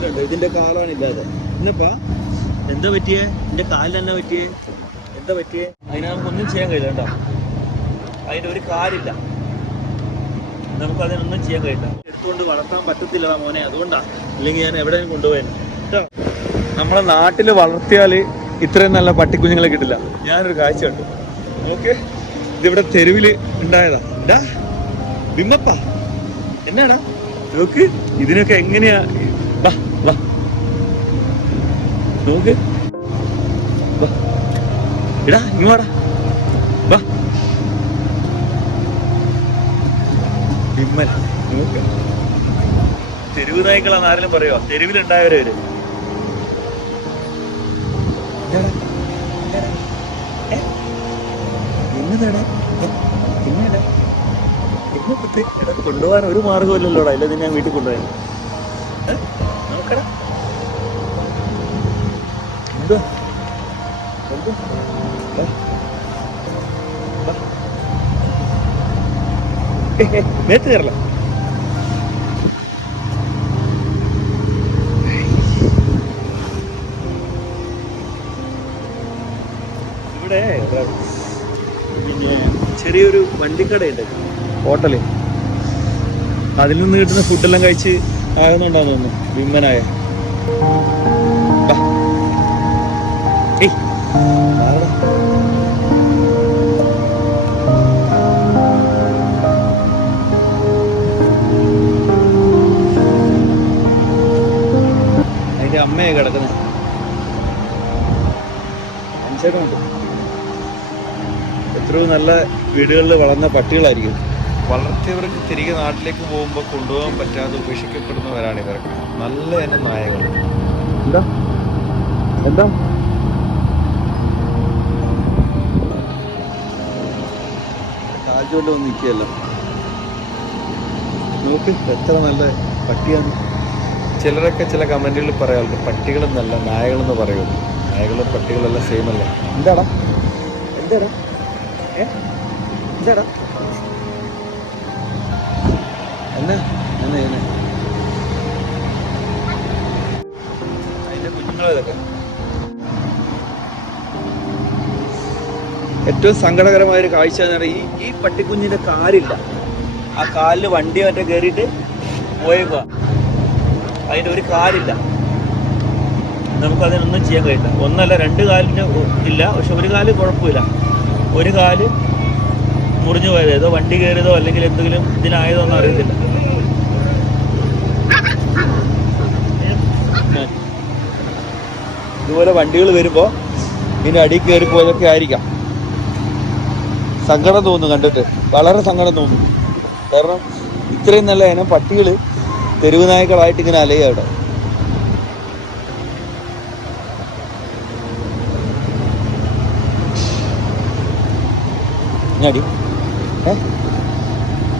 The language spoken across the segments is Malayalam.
ഇതുണ്ട്, ഇതിന്റെ കാലാണ് ഇല്ലാതെ. എന്നപ്പാ എന്താ പറ്റിയേ? എന്റെ കാലിന് തന്നെ പറ്റിയേ? എന്താ പറ്റിയേ? അതിന് നമുക്കൊന്നും ചെയ്യാൻ കഴിയില്ല കേട്ടോ. അതിന്റെ ഒരു കാലില്ല. നമുക്ക് അതിനൊന്നും ചെയ്യാൻ കഴിയില്ല. എടുത്തുകൊണ്ട് വളർത്താൻ പറ്റത്തില്ല മോനെ. അതുകൊണ്ടാ. ഇല്ലെങ്കിൽ ഞാൻ എവിടെയും കൊണ്ടുപോയി കേട്ടോ? നമ്മളെ നാട്ടിൽ വളർത്തിയാൽ ഇത്രയും നല്ല പട്ടിക്കുഞ്ഞുങ്ങളെ കിട്ടില്ല. ഞാനൊരു കാഴ്ച കണ്ടു. ഓക്കെ ഇതിവിടെ തെരുവിൽ ഉണ്ടായതാ. എന്താ ബിമ്മപ്പ എന്നാണ് നോക്ക്. ഇതിനൊക്കെ എങ്ങനെയാ നോക്ക്. എടാ ഇങ്ങോടാ വാ. വിമ്മൽ നോക്ക്. തെരുവ് നായ്ക്കളാന്ന് ആരെങ്കിലും പറയുമോ തെരുവിലുണ്ടായവരവര് വരും. എന്നതാടാ? എന്നടാ? എന്നെ കൊണ്ടുപോകാൻ ഒരു മാർഗമില്ലല്ലോടാ ഇല്ല ഞാൻ വീട്ടിൽ കൊണ്ടുപോയാ നോക്കടാ. എന്ത്? ഹേ, മേത്ത് കയറല ഇവിടെ പിന്നെ ചെറിയൊരു വണ്ടിക്കടയുണ്ട്. ഹോട്ടൽ. അതിൽ നിന്ന് കിട്ടുന്ന ഫുഡെല്ലാം കഴിച്ച് ആകുന്നുണ്ടാന്ന് തോന്നുന്നു. വിമ്മനായ. അതിന്റെ അമ്മയെ കിടക്കുന്നത്. മനുഷ്യരുണ്ട് എത്രയോ നല്ല വീടുകളിൽ വളർന്ന പട്ടികളായിരിക്കും. വളർത്തിയവർക്ക് തിരികെ നാട്ടിലേക്ക് പോകുമ്പോൾ കൊണ്ടുപോകാൻ പറ്റാതെ ഉപേക്ഷിക്കപ്പെടുന്നവരാണ് ഇവർക്ക് നല്ല ഇനം നായകൾ എന്താ? എന്താ? കാജുകൊണ്ട് വന്ന് നിൽക്കുകയല്ല. നോക്ക് എത്ര നല്ല പട്ടിയാണ്. ചിലരൊക്കെ ചില കമന്റുകളിൽ പറയാറുണ്ട് പട്ടികളെന്നല്ല നായകളെന്ന് പറയുള്ളൂ നായകളും പട്ടികളെല്ലാം സെയിം അല്ല? എന്താടാ? എന്താടാ? ഏ? എന്താടാ? എന്നാ? എന്നാ എന്നാ അതിന്റെ കുഞ്ഞുങ്ങളതൊക്കെ ഏറ്റവും സങ്കടകരമായ ഒരു കാഴ്ച എന്ന് പറഞ്ഞാൽ ഈ ഈ പട്ടിക്കുഞ്ഞിന്റെ കാലില്ല. ആ കാലിൽ വണ്ടി മറ്റേ കയറിയിട്ട് പോയേക്കുക അതിന്റെ ഒരു കാലില്ല. നമുക്ക് അതിനൊന്നും ചെയ്യാൻ കഴിയില്ല. ഒന്നല്ല രണ്ട് കാലിന്റെ ഇല്ല. പക്ഷെ ഒരു കാൽ കുഴപ്പമില്ല. ഒരു കാൽ മുറിഞ്ഞു പോയത്. ഏതോ വണ്ടി കയറിയതോ അല്ലെങ്കിൽ എന്തെങ്കിലും ഇതിനായതോ ഒന്നും അറിയത്തില്ല. ഇതുപോലെ വണ്ടികൾ വരുമ്പോൾ ഇതിന്റെ അടി കയറി പോയതൊക്കെ ആയിരിക്കാം. സങ്കടം തോന്നുന്നു കണ്ടിട്ട്. വളരെ സങ്കടം തോന്നുന്നു. കാരണം ഇത്രയും നല്ല ഇനം പട്ടികൾ തെരുവ് നായ്ക്കളായിട്ട് ഇങ്ങനെ അലയുക അവിടെ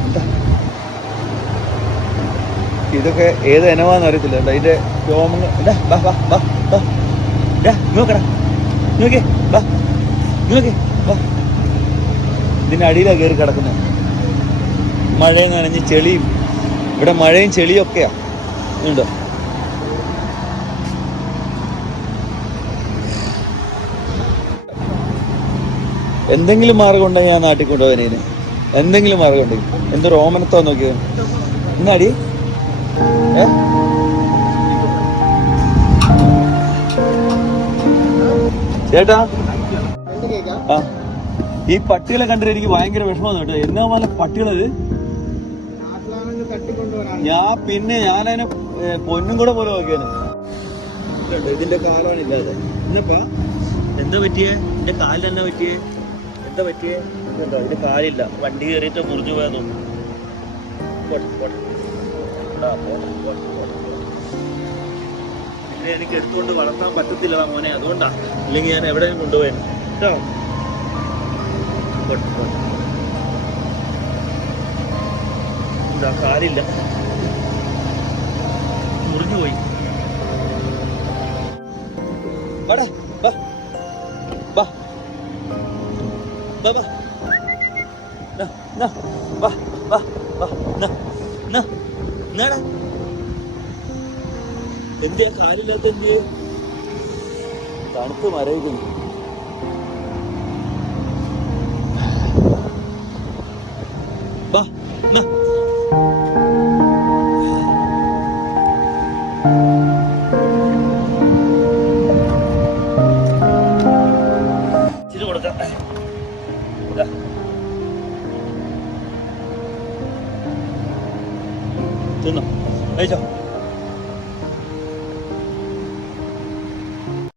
എന്താ? ഇതൊക്കെ ഏത് ഇനമാന്ന് അറിയത്തില്ല അതിന്റെ രോമങ്ങൾ നോക്കടാ നോക്കേ നോക്കേ ഇതിന്റെ അടിയിലാണ് കയറി കിടക്കുന്നത് മഴയും നനഞ്ഞ് ചെളിയും. ഇവിടെ മഴയും ചെളിയും ഒക്കെയാ. ഉണ്ടോ എന്തെങ്കിലും മാർഗം ഉണ്ടെങ്കിൽ ഞാൻ നാട്ടിൽ കൊണ്ടുപോകാൻ എന്തെങ്കിലും മാർഗം ഉണ്ടെങ്കിൽ. എന്ത് റോമനത്തോ നോക്കിയോ? എന്നാടി ഏ? ചേട്ടാ? ആ. ഈ പട്ടികളെ കണ്ടിട്ട് എനിക്ക് ഭയങ്കര വിഷമം കേട്ടോ. എന്നാ പോലെ പട്ടികളത്? ഞാൻ പിന്നെ ഞാനതിനെ പൊന്നും കൂടെ പോലെ നോക്കിയാണ് ഇതിന്റെ കാലാണ് ഇല്ലാതെ. എന്നപ്പാ എന്താ പറ്റിയേ? എന്റെ കാലിൽ എന്നാ പറ്റിയേ? എന്താ പറ്റിയേ? എന്താ ഇതിന്റെ കാലില്ല. വണ്ടി കയറിയിട്ട് മുറിഞ്ഞു പോയാൽ തോന്നുന്നു. എനിക്ക് എടുത്തുകൊണ്ട് വളർത്താൻ പറ്റത്തില്ല മോനെ. അതുകൊണ്ടാ. ഇല്ലെങ്കിൽ ഞാൻ എവിടെയും കൊണ്ടുപോയി കേട്ടോ? കാലില്ല. മുറിഞ്ഞു പോയി. വാടാ, വാ. വാ. വാ, വാ. എന്തിയാ കാലില്ലാത്ത എന്ത്? തണുപ്പ് മരവിക്കുന്നു. ബാ. തിന്നോ. കഴിച്ചോ?